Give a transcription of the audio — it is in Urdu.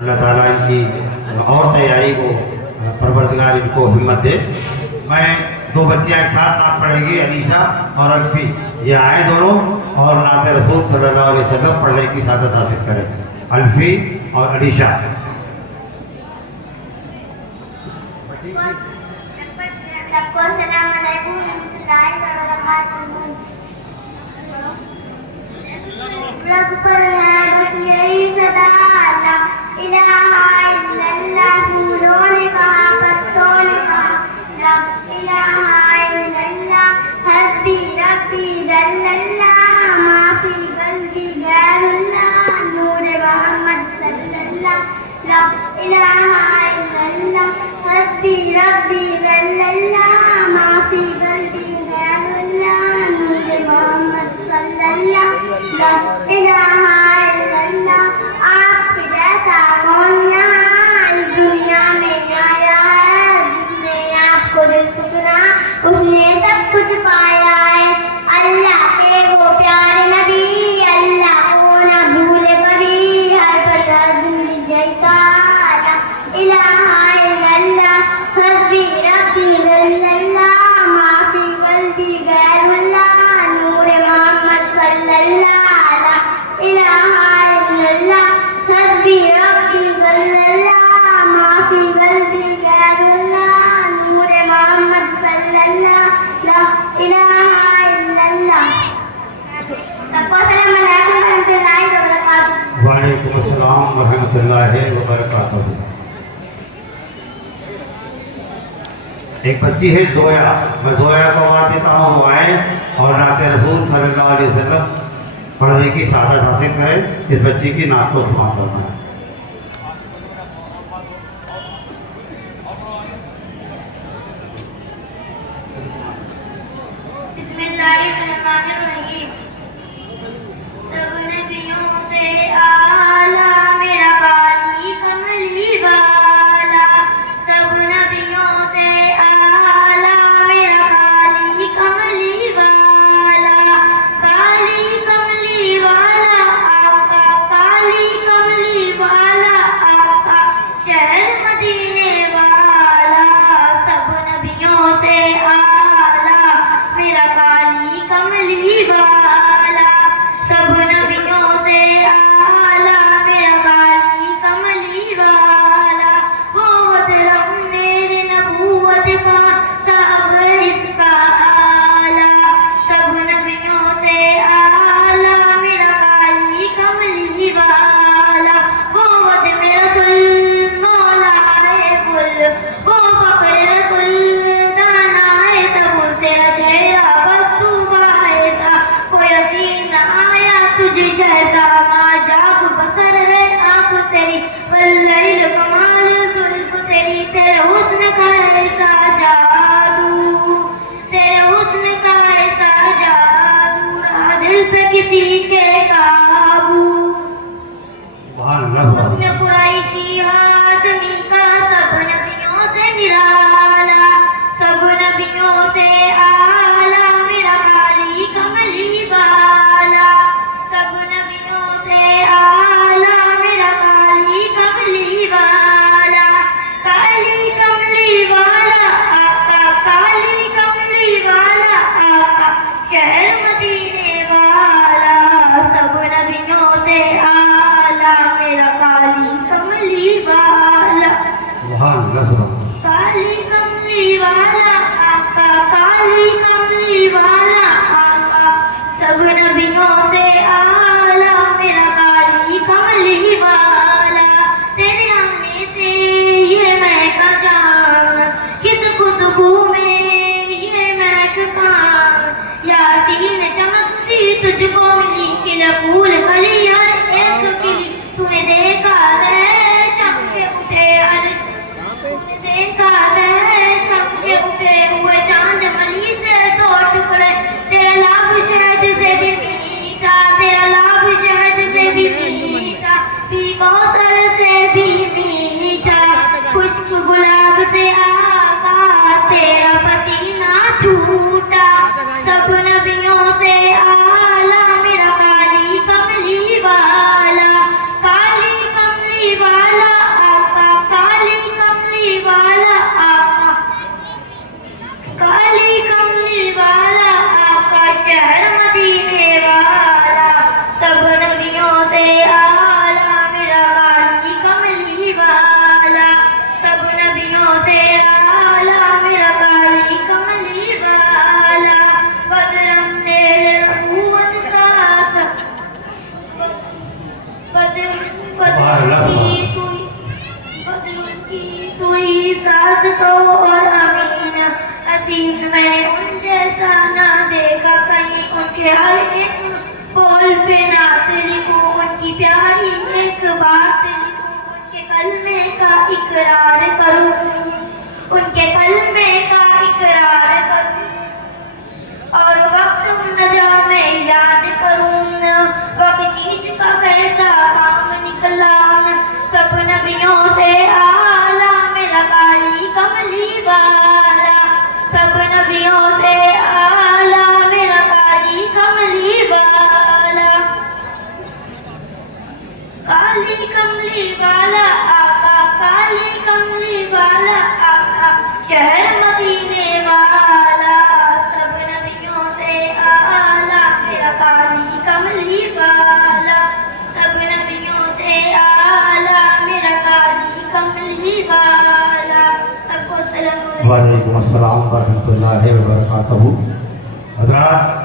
اللہ تعالیٰ ان کی اور تیاری کو پروردگار ان کو ہمت دے. میں دو بچیاں ایک ساتھ نعت پڑھیں گی، علیشہ اور الفی. یہ آئے دونوں اور نعت رسول صلی اللہ علیہ وسلم پڑھنے کی سعادت حاصل کریں. الفی اور علیشہ. السلام علیکم ورحمۃ اللہ وبرکاتہ. رب پر ہے بس یہی صدا، لا الہ الا اللہ. پھولوں نے کہا، پتوں نے کہا، لا الہ الا اللہ. حسبی ربی جل اللہ، ما فی قلبی غیر اللہ. نور محمد صلی اللہ، لا الہ الا اللہ. حسبی ربی جل اللہ، ما فی قلبی غیر اللہ. نور محمد صلی اللہ، لا الہ الا اللہ. آپ کے جیسا کون یہاں اس دنیا میں آیا ہے؟ جس نے آپ کو دل کو چنا اس نے سب کچھ پایا ہے. اللہ کے وہ پیارے نبی، اللہ کو نہ بھولے کبھی. ہر پل ہر دن جیتا، لا الہ الا اللہ. حسبی ربی جل اللہ، ما فی قلبی غیر اللہ. نور محمد صلی اللہ، لا الہ الا اللہ. حسبی ربی جل اللہ، ما فی قلبی غیر اللہ. نور محمد صلی اللہ، لا الہ الا اللہ. سب کو السلام علیکم ورحمۃ اللہ وبرکاتہ. وعلیکم السلام ورحمۃ اللہ وبرکاتہ. ایک بچی ہے زویا، میں زویا کو آواز دیتا ہوں وہ آئے اور نعت رسول صلی اللہ علیہ وسلم پڑھنے کی سعادت حاصل کرے. اس بچی کی نعت کو سماعت کرنا ہے. بسم اللہ الرحمن الرحیم. سب نبیوں سے اعلیٰ میرا کالی کملی والا. سب نبیوں سے اعلیٰ میرا کالی کملی والا. کالی کملی والا آقا، کالی کملی والا آقا، شہر مدینے والا. سب نبیوں سے اعلیٰ میرا کالی کملی والا. سب نبیوں سے اعلیٰ میرا کالی کملی والا. وہ درم میرے نبوت کا سب اس کا اعلیٰ. سب نبیوں سے اعلیٰ میرا کالی کملی والا. وہ میں رسول مولا ہے بل، وہ فخر رسول دانا ہے سبل. تیرا چہرہ بدتوبہ ایسا، کوئی حسین نہ آیا تجھ جیسا. ماں جاگ بسر ہے آنکھ تیری، واللیل کمال زلف تیری. تیرے حسن کا ایسا جادو، تیرے حسن کا ایسا جادو، رہا دل پہ کسی کے قابو. سبحان اللہ. حسن قریشی ہاشمی کا سب نبیوں سے نرالا. سب نبیوں سے اعلیٰ میرا کالی کملی والا. سب نبیوں سے اعلیٰ میرا کالی کملی والا. کالی کملی والا آقا، کالی کملی والا آقا، شہر مدینے والا. سب نبیوں سے اعلیٰ میرا کالی کملی والا. راز تو اور امین حسین میں نے ان جیسا نہ دیکھا کہیں ان کے ہر ایک بول پہ نعت لکھوں ان کی پیاری ایک بات لکھوں ان کے کلمے کا اقرار کروں ان کے کلمے کا اقرار کروں اور وقت نجا میں یاد کروں وہ کسی چیز کا کیسا کام نکلا سب نبیوں سے اعلیٰ میرا کالی کملی والا سب نبیوں سے اعلیٰ میرا کالی کملی والا کالی کملی والا آقا کالی کملی والا آقا شہر مدینے والا سب نبیوں سے اعلیٰ میرا کالی کملی والا سب نبیوں سے اعلیٰ میرا کالی کملی والا سب کو سلام علیکم. وعلیکم السلام ورحمۃ اللہ وبرکاتہ. حضرات